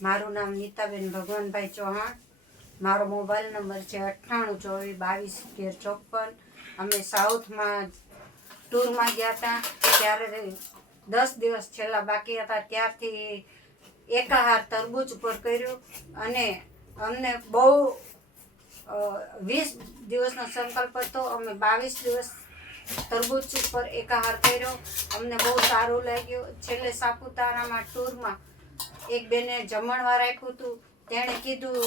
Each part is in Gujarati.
મારું નામ નીતાબેન ભગવાનભાઈ ચૌહાણ. મારો મોબાઈલ નંબર છે 9824221354. અમે સાઉથમાં ટૂરમાં ગયા હતા. ત્યારે 10 દિવસ છેલ્લા બાકી હતા. ત્યારથી એકાહાર તરબૂચ ઉપર કર્યું અને અમને બહુ 20 દિવસનો સંકલ્પ હતો. અમે 22 દિવસ તરબૂચ ઉપર એકાહાર કર્યો. અમને બહુ સારું લાગ્યું. છેલ્લે સાપુતારામાં ટૂરમાં એક બેને જમણવાર આપ્યું હતું. તેણે કીધું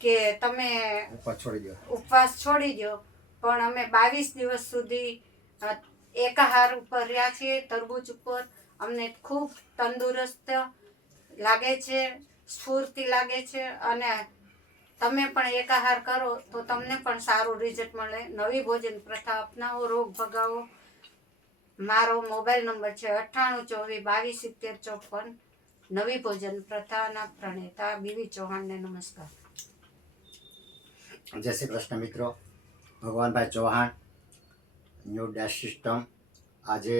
કે તમે ઉપવાસ છોડી દો, પણ અમે 22 દિવસ સુધી એકાહાર ઉપર રહ્યા છીએ, તરબૂચ ઉપર. અમને ખૂબ તંદુરસ્ત લાગે છે, સ્ફૂર્તિ લાગે છે. અને તમે પણ એકાહાર કરો તો તમને પણ સારું રિઝલ્ટ મળે. નવી ભોજન પ્રથા અપનાવો, રોગ ભગાવો. મારો મોબાઈલ નંબર છે 9824221354. નવી ભોજન પ્રથાના પ્રણેતા બીવી ચૌહાણને નમસ્કાર. જય શ્રી કૃષ્ણ મિત્રો. Bhagwanbhai Chauhan, new dash system આજે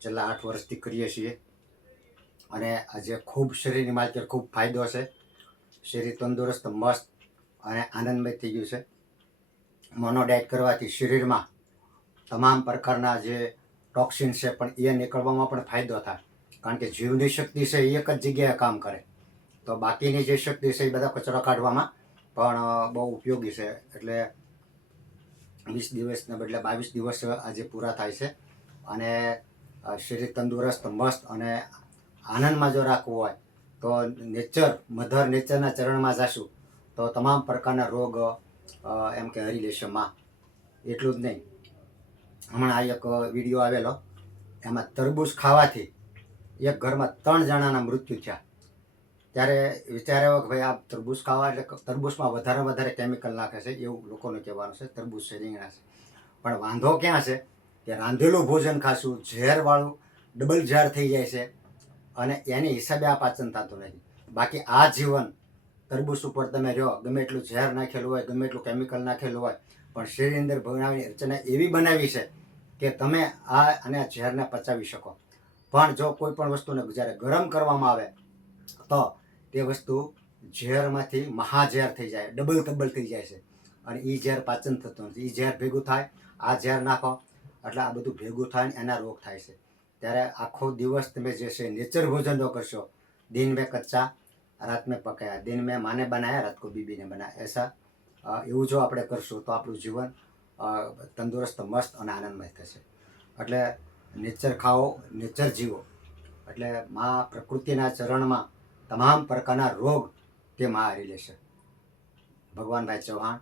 છેલ્લા 8 વર્ષથી કરીએ છીએ અને આજે ખૂબ શરીરની માટે ખૂબ ફાયદો છે. શરીર તંદુરસ્ત, મસ્ત અને આનંદમય થઈ ગયું છે. મોનો ડાયટ કરવાથી શરીરમાં તમામ પ્રકારના જે ટોક્સિન છે પણ એ નીકળવામાં પણ ફાયદો થાય. કારણ કે જીવની શક્તિ છે એ એક જ જગ્યાએ કામ કરે, તો બાકીની જે શક્તિ છે એ બધા કચરો કાઢવામાં પણ બહુ ઉપયોગી છે. એટલે 20 દિવસના બદલે 22 દિવસ આજે પૂરા થાય છે. અને શરીર તંદુરસ્ત, મસ્ત અને આનંદમાં જો રાખવું હોય તો મધર નેચરના ચરણમાં જશું તો તમામ પ્રકારના રોગ એમ કે હરી લેશે માં. એટલું જ નહીં, હમણાં એક વિડીયો આવેલો, એમાં તરબૂચ ખાવાથી એક ઘરમાં 3 જણાના મૃત્યુ થયા. ત્યારે વિચાર્યો કે ભાઈ આ તરબૂચ ખાવા એટલે તરબૂચમાં વધારે કેમિકલ નાખે છે એવું લોકોનું કહેવાનું છે. તરબૂચ છે, રીંગણા છે, પણ વાંધો ક્યાં છે કે રાંધેલું ભોજન ખાશું, ઝેરવાળું ડબલ ઝેર થઈ જાય છે અને એની હિસાબે આ પાચન થતું નથી. બાકી આ જીવન તરબૂચ ઉપર તમે રહ્યો, ગમે એટલું ઝેર નાખેલું હોય, ગમે એટલું કેમિકલ નાખેલું હોય, પણ શરીરની અંદર બનાવવાની રચના એવી બનાવી છે કે તમે આ ઝેરને પચાવી શકો. પણ જો કોઈ પણ વસ્તુને જ્યારે ગરમ કરવામાં આવે તો તે વસ્તુ ઝેરમાંથી મહાઝેર થઈ જાય, ડબલ થઈ જાય છે અને એ ઝેર પાચન થતું નથી. એ ઝેર ભેગું થાય, આ ઝેર નાખો એટલે આ બધું ભેગું થાય ને એના રોગ થાય છે. ત્યારે આખો દિવસ તમે જે છે નેચર ભોજન જો કરશો, દિન મેં કચ્ચા રાત મેં પકાયા, દિન મેં માને બનાયા રાત કો બીબી ને બનાયા, એસા એવું જો આપણે કરશું તો આપણું જીવન તંદુરસ્ત, મસ્ત અને આનંદમય થશે. એટલે નેચર ખાઓ, નેચર જીવો. એટલે માં પ્રકૃતિના ચરણમાં તમામ પ્રકારના રોગ તે માં હારી લેશે. ભગવાનભાઈ ચૌહાણ.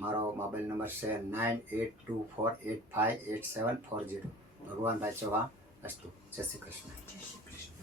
મારો મોબાઈલ નંબર છે 9824858740. ભગવાનભાઈ ચૌહાણ. અસ્તુ. જય શ્રી કૃષ્ણ. જય શ્રી કૃષ્ણ.